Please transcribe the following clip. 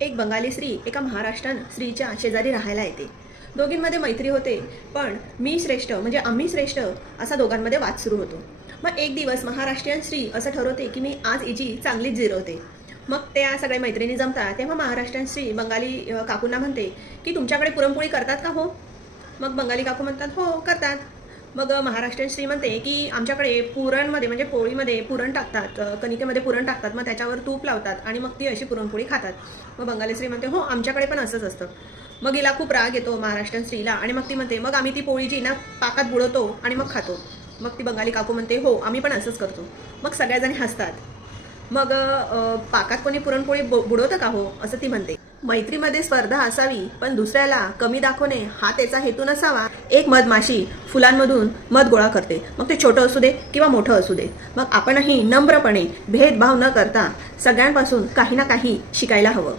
एक बंगाली स्त्री एका महाराष्ट्रीयन स्त्रीच्या शेजारी राहायला येते. दोघींमध्ये मैत्री होते, पण मी श्रेष्ठ म्हणजे आम्ही श्रेष्ठ असा दोघांमध्ये वाद सुरू होतो. मग एक दिवस महाराष्ट्रीयन स्त्री असं ठरवते की मी आज हिची चांगलीच जिरवते. मग त्या सगळ्या मैत्रिणी जमतात. तेव्हा महाराष्ट्रीयन स्त्री बंगाली काकूंना म्हणते की तुमच्याकडे पुरणपोळी करतात का हो? मग बंगाली काकू म्हणतात हो करतात. मग महाराष्ट्रीयन स्त्री म्हणते की आमच्याकडे पुरणमध्ये म्हणजे पोळीमध्ये पुरण टाकतात, कणिकेमध्ये पुरण टाकतात, मग त्याच्यावर तूप लावतात आणि मग ती अशी पुरणपोळी खातात. मग बंगाली स्त्री म्हणते हो आमच्याकडे पण असंच असतं. मग हिला खूप राग येतो महाराष्ट्रीयन स्त्रीला आणि मग ती म्हणते मग आम्ही ती पोळी जी ना पाकात बुडवतो आणि मग खातो. मग ती बंगाली काकू म्हणते हो आम्ही पण असंच करतो. मग सगळ्याजणी हसतात. मग पाकात कोणी पुरणपोळी बुडवतं का हो असं ती म्हणते. मैत्रीमध्ये स्पर्धा असावी पण दुसऱ्याला कमी दाखवणे हा त्याचा हेतू नसावा. एक मधमाशी फुलांमधून मध गोळा करते, मग ते छोटं असू दे किंवा मोठं असू दे. मग आपणही नम्रपणे भेदभाव न करता सगळ्यांपासून काही ना काही शिकायला हवं.